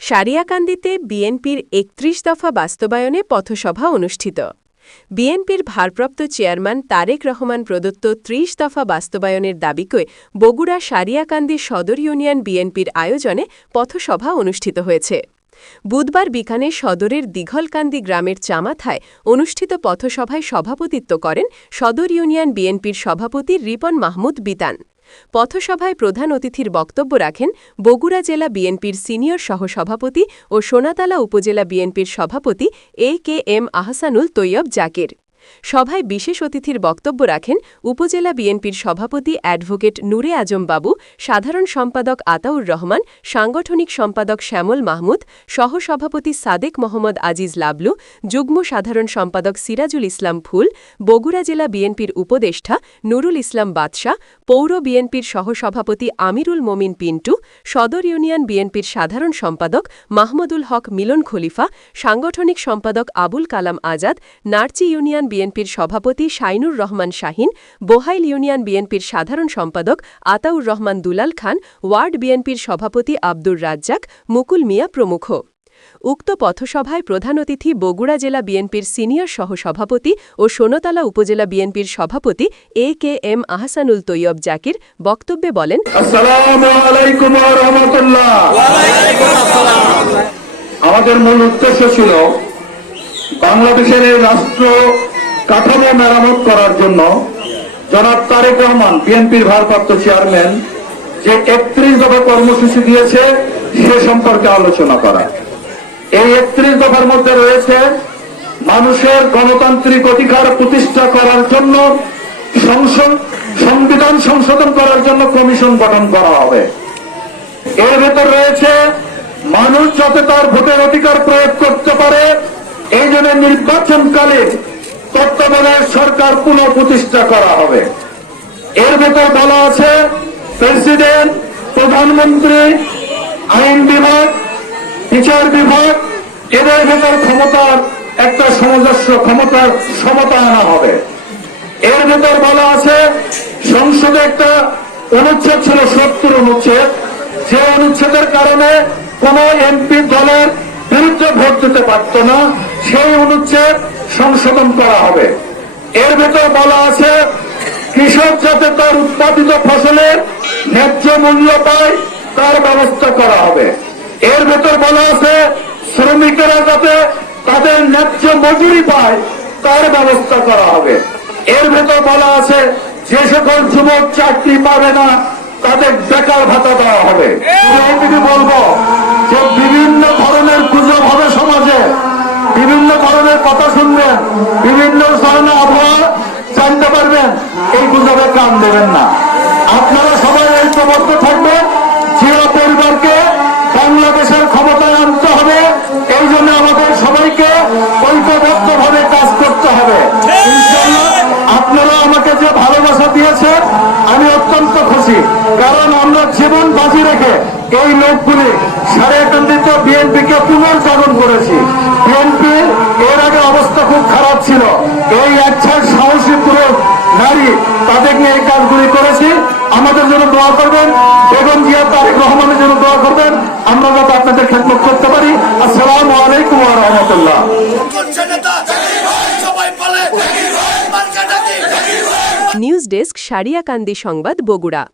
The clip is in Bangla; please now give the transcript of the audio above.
সারিয়াকান্দিতে বিএনপির একত্রিশ দফা বাস্তবায়নে পথসভা অনুষ্ঠিত। বিএনপির ভারপ্রাপ্ত চেয়ারম্যান তারেক রহমান প্রদত্ত ত্রিশ দফা বাস্তবায়নের দাবিকে বগুড়া সারিয়াকান্দি সদর ইউনিয়ন বিএনপির আয়োজনে পথসভা অনুষ্ঠিত হয়েছে। বুধবার বিকানে সদরের দীঘলকান্দি গ্রামের চামাথায় অনুষ্ঠিত পথসভায় সভাপতিত্ব করেন সদর ইউনিয়ন বিএনপির সভাপতি রিপন মাহমুদ বিতান। পথসভায় প্রধান অতিথির বক্তব্য রাখেন বগুড়া জেলা বিএনপির সিনিয়র সহসভাপতি ও সোনাতলা উপজেলা বিএনপির সভাপতি A K M Ahsanul Taiyab Zakir. সভায় বিশেষ অতিথির বক্তব্য রাখেন উপজেলা বিএনপির সভাপতি অ্যাডভোকেট নূরে আজম বাবু, সাধারণ সম্পাদক আতাউর রহমান, সাংগঠনিক সম্পাদক শ্যামল মাহমুদ, সহসভাপতি সাদেক মোহাম্মদ আজিজ লাবলু, যুগ্ম সাধারণ সম্পাদক সিরাজুল ইসলাম ফুল, বগুড়া জেলা বিএনপির উপদেষ্টা নুরুল ইসলাম বাদশাহ, পৌর বিএনপির সহসভাপতি আমিরুল মোমিন পিন্টু, সদর ইউনিয়ন বিএনপির সাধারণ সম্পাদক মাহমুদুল হক মিলন খলিফা, সাংগঠনিক সম্পাদক আবুল কালাম আজাদ, নার্চি ইউনিয়ন বিএনপির সভাপতি শাইনুর রহমান শাহিন বোহাইল ইউনিয়ন বিএনপির সাধারণ সম্পাদক আতাউর রহমান দুলাল খান ওয়ার্ড বিএনপির সভাপতি আব্দুর রাজ্জাক মুকুল মিয়া প্রমুখ। উক্ত পথসভায় প্রধান অতিথি বগুড়া জেলা বিএনপির সিনিয়র সহসভাপতি ও সোনতলা উপজেলা বিএনপির সভাপতি A K M Ahsanul Taiyab Zakir বক্তব্যে বলেন আসসালামু আলাইকুম ওয়া রাহমাতুল্লাহ। আমাদের মূল উদ্দেশ্য ছিল বাংলাদেশের এই রাষ্ট্র কাঠামো মেরামত করার জন্য জনাব তারেক রহমান, বিএনপির ভারপ্রাপ্ত চেয়ারম্যান, যে একত্রিশ দফা কর্মসূচি দিয়েছে, সে সম্পর্কে আলোচনা করা। এই একত্রিশ দফার মধ্যে রয়েছে মানুষের গণতান্ত্রিক অধিকার প্রতিষ্ঠা করার জন্য সংসদ সংবিধান সংশোধন করার জন্য কমিশন গঠন করা হবে। এর ভেতর রয়েছে মানুষ যাতে তার ভোটের অধিকার প্রয়োগ করতে পারে, এই জন্য নির্বাচনকালে তত্ত্বাবধায়ক সরকার পুনঃ প্রতিষ্ঠা করা হবে। এর ভেতর বলা আছে, প্রেসিডেন্ট, প্রধানমন্ত্রী, আইন বিভাগ, বিচার বিভাগ, এদের ভেতর ক্ষমতার একটা সামঞ্জস্য ক্ষমতার সমতা আনা হবে। এর ভেতর বলা আছে, সংসদে একটা অনুচ্ছেদ ছিল, সত্তর অনুচ্ছেদ। যে অনুচ্ছেদের কারণে কোন এমপি দলের বিরুদ্ধে ভোট দিতে পারত না। সেই অনুচ্ছেদ সংশোধন করা হবে। এর ভেতর বলা আছে কৃষক যাতে তার উৎপাদিত ফসলের ন্যায্য মূল্য পায় তার ব্যবস্থা করা হবে। এর ভেতর বলা আছে শ্রমিকেরা যাতে তাদের ন্যায্য মজুরি পায় তার ব্যবস্থা করা হবে। এর ভেতর বলা আছে যে সকল যুবক চাকরি পাবে না তাদের বেকার ভাতা দেওয়া হবে। বলব যে বিভিন্ন ধরনের গুজব হবে সমাজে বিভিন্ন ধরনের কথা শুনবেন বিভিন্ন ধরনের আবহাওয়া জানতে পারবেন এই গুজবে কান দেবেন না। আপনারা সবাই ঐক্যবদ্ধ থাকবেন জিয়া পরিবারকে বাংলাদেশের ক্ষমতায় আনতে হবে, এই জন্য আমাদের সবাইকে ঐক্যবদ্ধ ভাবে কাজ করতে হবে। আপনারা আমাকে যে ভালোবাসা দিয়েছেন, আমি অত্যন্ত খুশি, কারণ আমরা জীবন বাজি রেখে এই লোকগুলি সারেকান্দিত বিএনপিকে পুনর্জাগরণ করেছি। বিএনপি দোয়া করবেন। বেগম জিয়া, তারেক রহমানের জন্য দোয়া করবেন। আমরা যাতে আপনাদের খেদমত করতে পারি। আসসালামু আলাইকুম রাহমাতুল্লাহ। নিউজ ডেস্ক সারিয়াকান্দি সংবাদ বগুড়া।